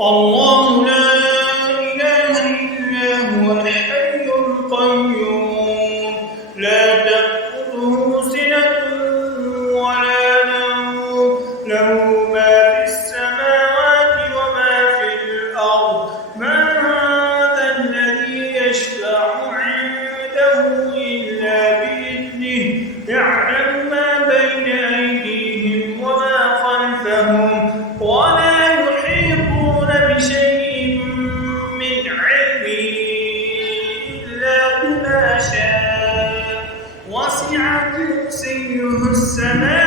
الله لا إله إلا هو الحي القيوم لا تأخذه سنة ولا نوم له ما في السماوات وما في الأرض من ذا الذي يشفع عنده إلا بإذنه يعلم ما بين أيديهم وما خلفهم ولا يحيطون بشيء من علمه إلا بما شاء وسع كرسيه السماوات